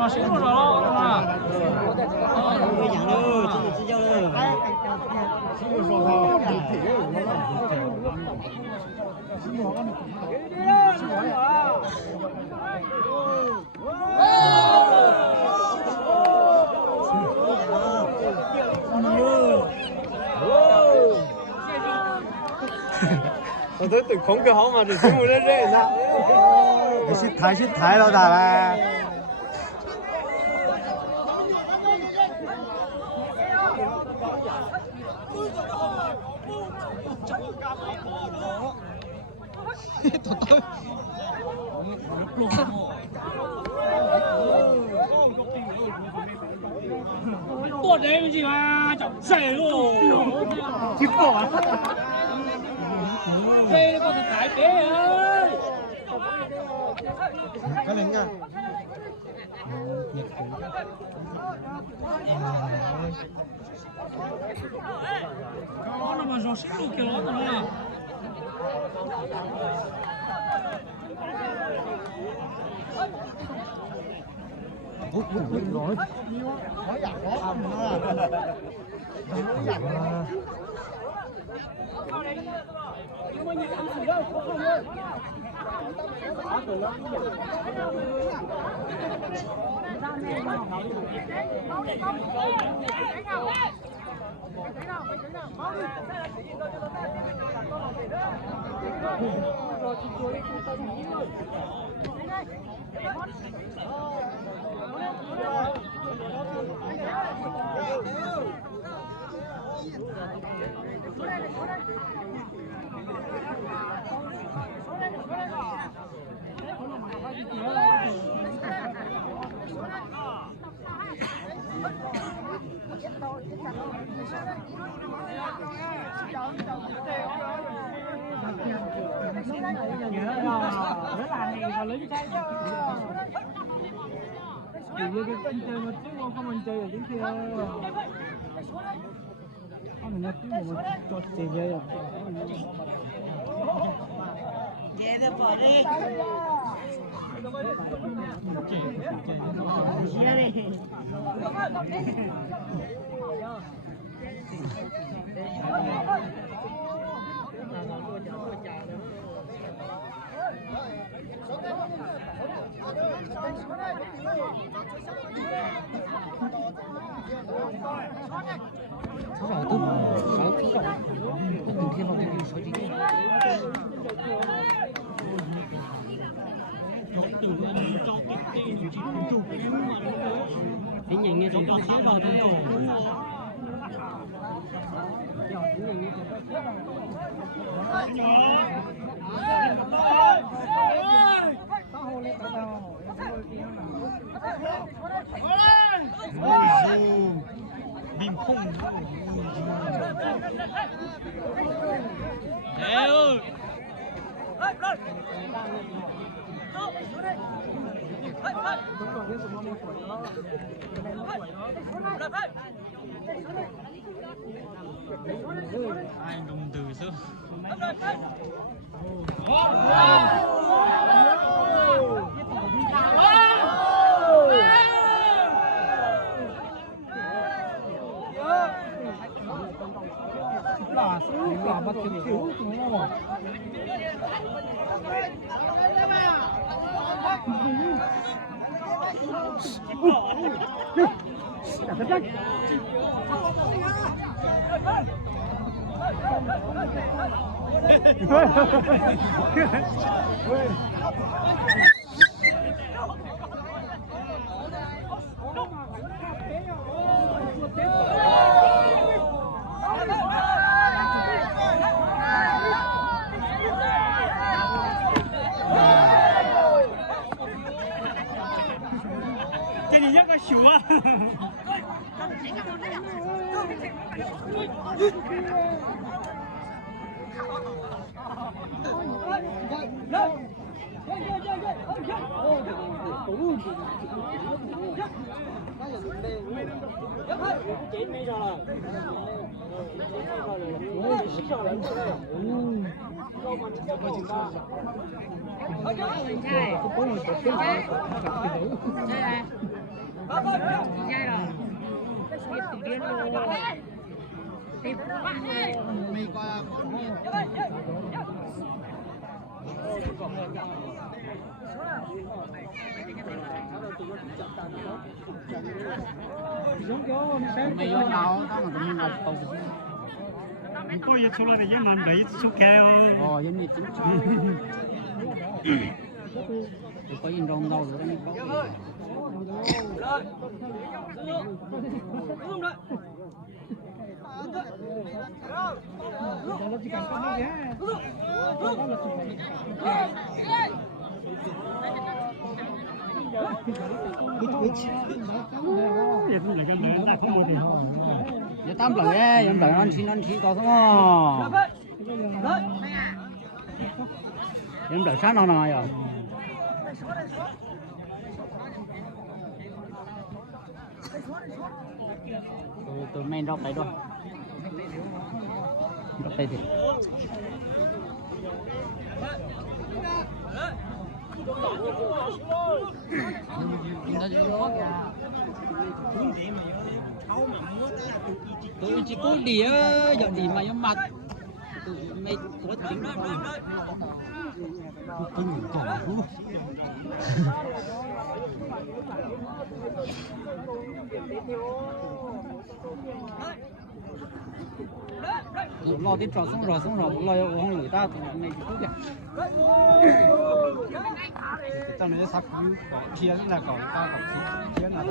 了，谁说了？不一样喽，这是指教喽。我都对空格好嘛，这节目在这呢。太是太老大了。多这么几万，叫谁喽？结果啊！谁都不是太别人。可能啊。搞那么说，谁都给老子了。Vì cái kênh chơi mà chứ không mình chơi ở dưới kia. Mình nói tiếng một cho chơi về à. Về đó bỏ đi. Về đi. Cái nhìn như chúng ta sáng vào thế rồi. Bim không. ơi. Ai dùng từ sớm. Là bắt kiểu Cái gì nhất là xỉu à? 没有鸟，他们都没有狗。过一出来的也蛮没出开哦。哦，人家真出。就可以弄到了你狗。也是那个人那恐怖的。也打不来耶，也不来乱踢，搞什么？也不来山了呢呀。tôi men rau đây rồi rau đây thì tôi chỉ có đĩa giờ gì mà giống mặt tôi mấy có tiếng không lo tiếp trò xong rồi lo không người ta thì này cũng kìa tao nói sắp chia là cậu tao cậu chia là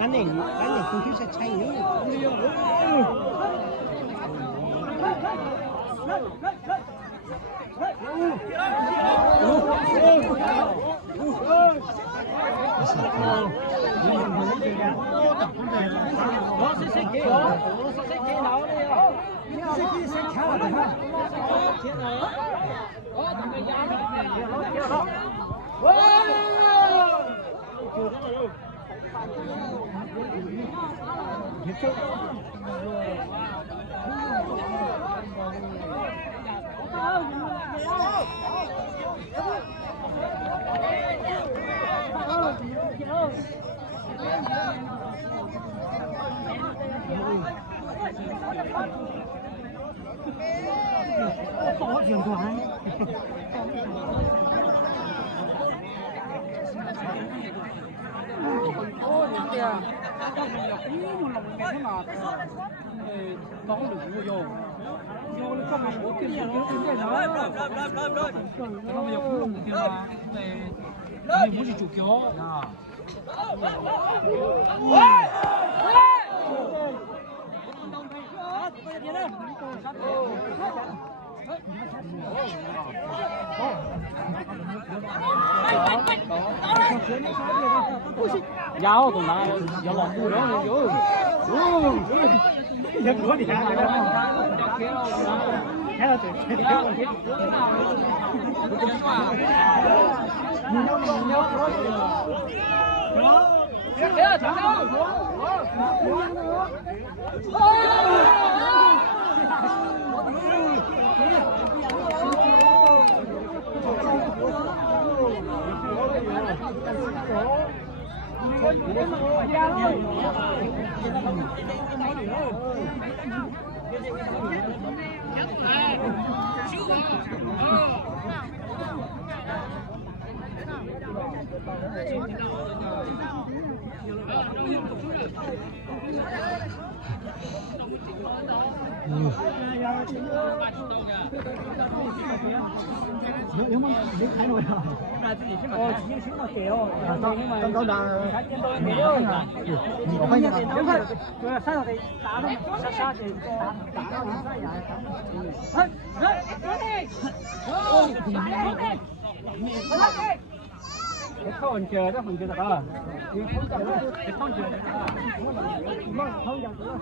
anh này không thiếu sạch chay nữa có chuyện của anh có được vô vô nó không có cái gì nó cái đó nó bây giờ cũng không cái là về nhiều chủ kiểu giáo tụi nó giáo lòng vui đó vô dân có đi ăn đó thế là tụi nhưng mà biết cái rồi 哦，自己先到给哦，刚刚打，我发现对，三头的打的杀去，打到你算呀，cái con chờ đó phần chờ đó, cái con chờ đó, không chờ nữa.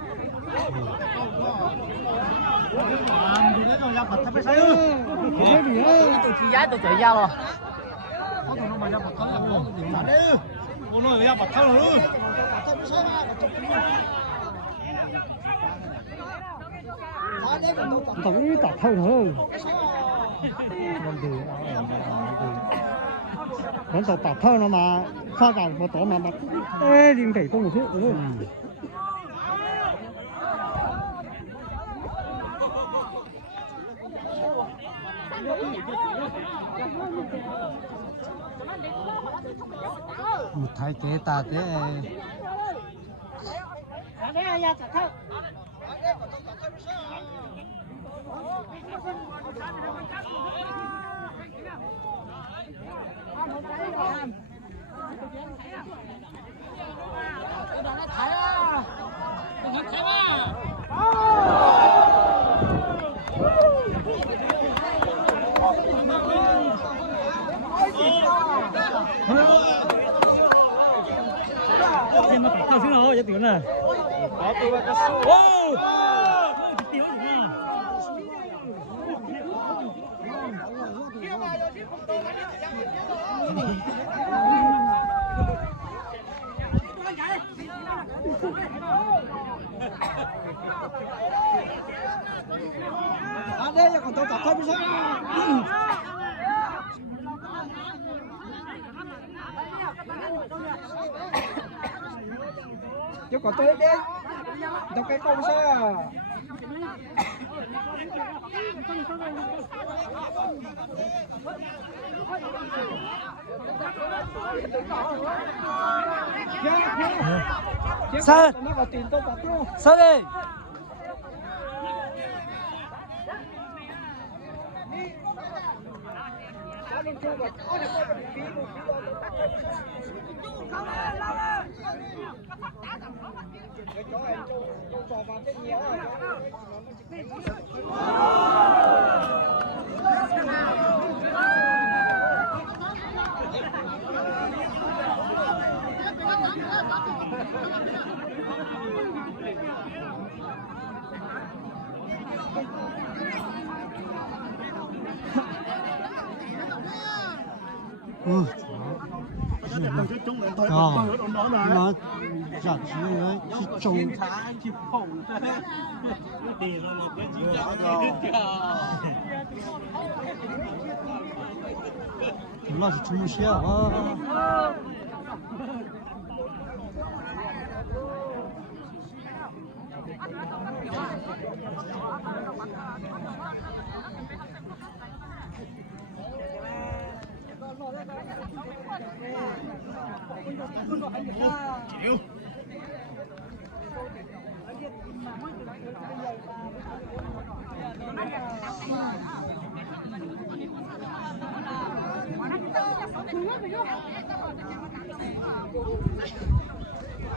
cái gì á? Tôi chỉ giá tôi chạy giao rồi. tổng cả thâu nữa. Vẫn tập tập thâu nó mà pha cạn một tổ mà liên thể công một thứ nữa. Một thái kế ta thế. Thêm nó tao xíu nào, tiểu này. Wow, tiểu gì mà. À đây là còn tôi tập thâu sao? Chứ còn tôi đi đâu cái công sao Sao? nó vào tiền tôi tập luôn Sao đi? nó giặt xuống đấy chỉ trông chỉ phồng ra để rồi là cái gì nó là chung xe à chịu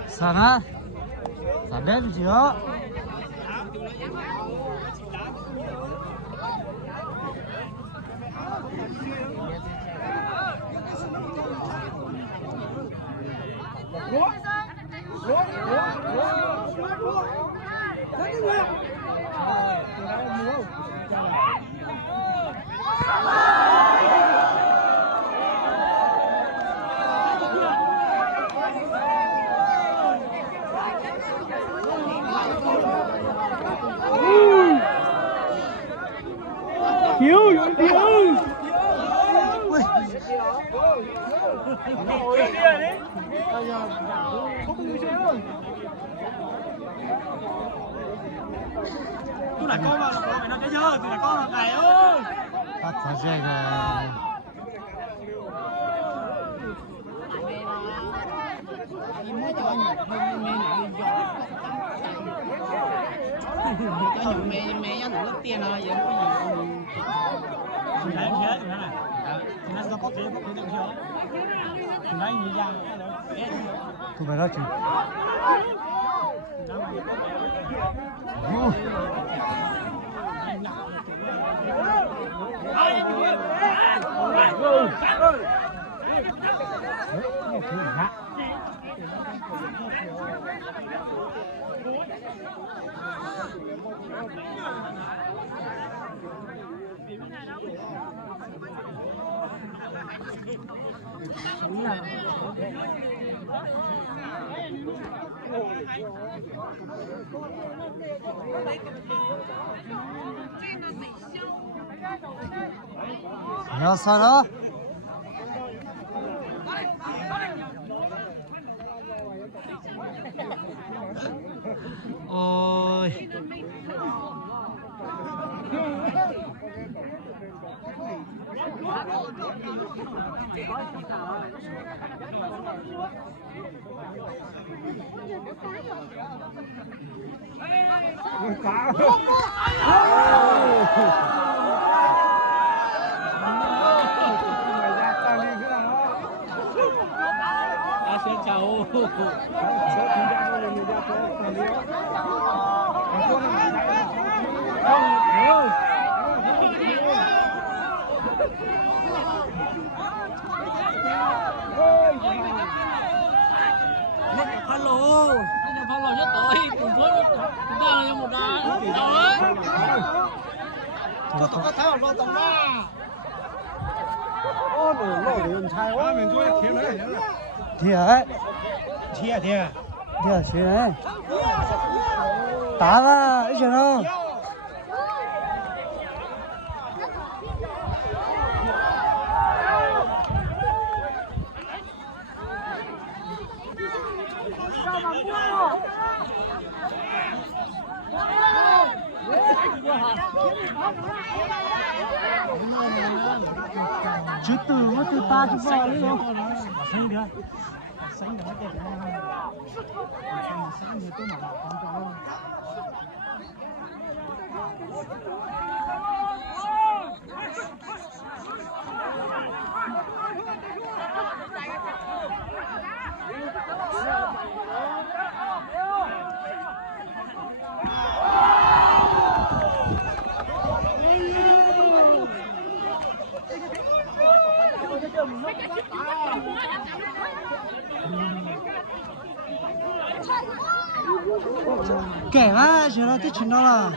Sáng á? Sáng đến chưa? Tôi là con mà mày nói cái dơ, tôi là con là này ơi. ta thật ra là cho nhiều mẹ ăn được tiền rồi vậy có gì Chị thấy thế này. Chị nói có Tụi mày đó chứ. Nhớ sao đó? Ôi. Xin chào. Hello nhất tới cùng với chúng ta là một đá Thiệt. Tá ra, ít chuyện đâu. Chứ từ ta chứ vào đấy không? Xanh được. Xanh được đẹp này. Xanh người tôi mà làm con cho. Kẻ á, giờ nó thích chuyện đó là